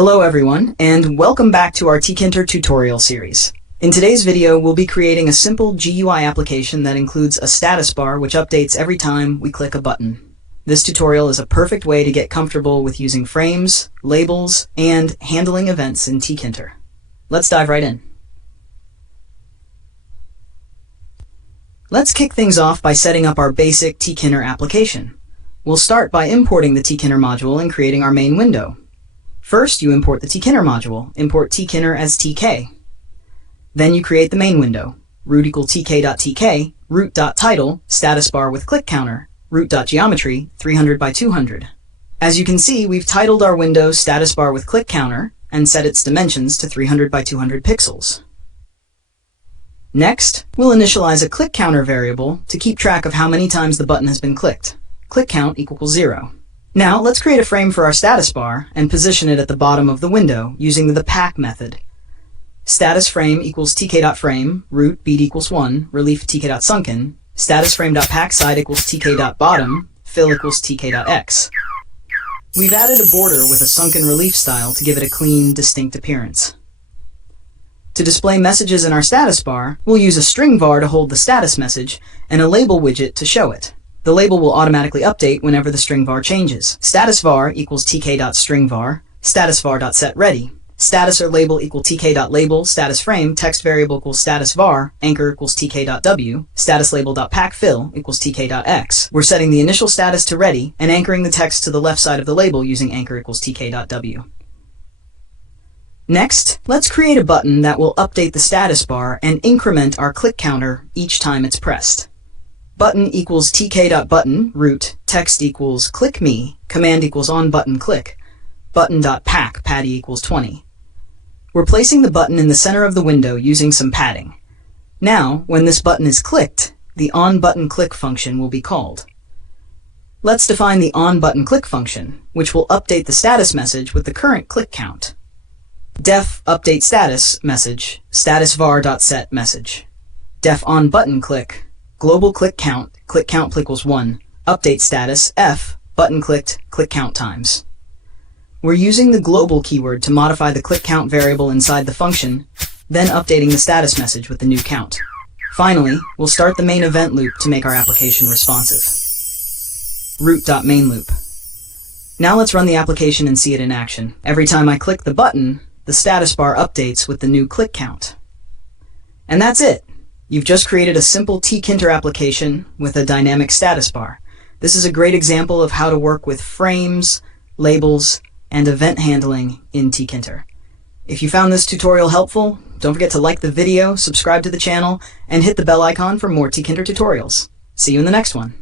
Hello everyone, and welcome back to our Tkinter tutorial series. In today's video, we'll be creating a simple GUI application that includes a status bar which updates every time we click a button. This tutorial is a perfect way to get comfortable with using frames, labels, and handling events in Tkinter. Let's dive right in. Let's kick things off by setting up our basic Tkinter application. We'll start by importing the Tkinter module and creating our main window. First, you import the Tkinter module, import Tkinter as tk. Then you create the main window, root equals tk.tk, root.title, status bar with click counter, root.geometry, 300 by 200. As you can see, we've titled our window status bar with click counter and set its dimensions to 300 by 200 pixels. Next, we'll initialize a click counter variable to keep track of how many times the button has been clicked. Click count equals 0. Now let's create a frame for our status bar and position it at the bottom of the window using the pack method. Status frame equals tk.frame, root beat equals 1, relief tk.sunken, status frame.pack side equals tk.bottom, fill equals tk.x. We've added a border with a sunken relief style to give it a clean, distinct appearance. To display messages in our status bar, we'll use a StringVar to hold the status message and a label widget to show it. The label will automatically update whenever the StringVar changes. StatusVar equals tk.stringvar, statusvar.setReady. Status or label equal tk.label, status frame, text variable equals statusvar, anchor equals tk.w, status label.packfill equals tk.x. We're setting the initial status to ready and anchoring the text to the left side of the label using anchor equals tk.w. Next, let's create a button that will update the status bar and increment our click counter each time it's pressed. Button equals tk.button, root, text equals click me, command equals on button click, button.pack, patty equals 20. We're placing the button in the center of the window using some padding. Now, when this button is clicked, the on button click function will be called. Let's define the on button click function, which will update the status message with the current click count. Def update status message, statusvar.set message. Def on button click, global click count equals 1, update status, f, button clicked, click count times. We're using the global keyword to modify the click count variable inside the function, then updating the status message with the new count. Finally, we'll start the main event loop to make our application responsive. Root.mainLoop. Now let's run the application and see it in action. Every time I click the button, the status bar updates with the new click count. And that's it. You've just created a simple Tkinter application with a dynamic status bar. This is a great example of how to work with frames, labels, and event handling in Tkinter. If you found this tutorial helpful, don't forget to like the video, subscribe to the channel, and hit the bell icon for more Tkinter tutorials. See you in the next one.